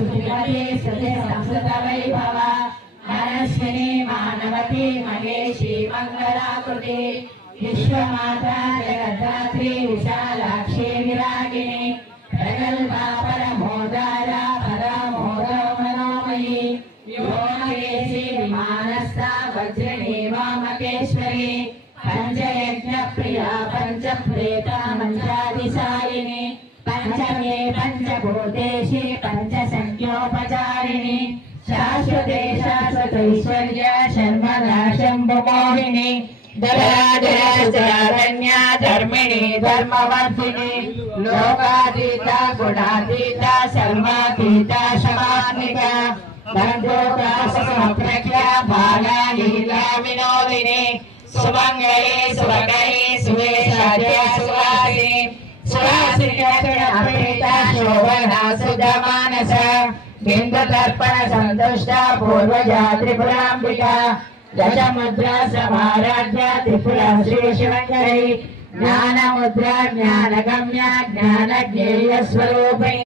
सुमति स्तुति संस्कृत वैभव मनस्विनी मानवती महेशी मंगलाकृति विश्वमाता जगद्धात्री विशालाक्षी विरागिणी प्रगल्भा परमोदारा परमोद मनोमयी व्योमकेशी विमानस्था वज्रिणी वामकेश्वरी पंचयज्ञ प्रिया पंचप्रेता मंत्रादिशालिनी पंचमे पंचभूतेशी पंचसंख्योपचारिणी शाश्वते शाश्वतैश्वर्य शर्मदा शंभुमोहिनी दयादयारण्या धर्मिणी धर्मवर्धिनी लोकातीता गुणातीता सर्वातीता शमात्मिका बंधुप्रख्या बाला लीला विनोदिनी सुमंगले सुभगले सुवेशाद्या सुवासिनी सुहासिनी शोभना सुधमानस बिंदु तर्पण संतुष्टा पूर्वजा त्रिपुरांबिका दशमुद्रा समाराध्या त्रिपुरा श्री शिवंकरी ज्ञान मुद्रा ज्ञान गम्या ज्ञान ज्ञेय स्वरूपिणी।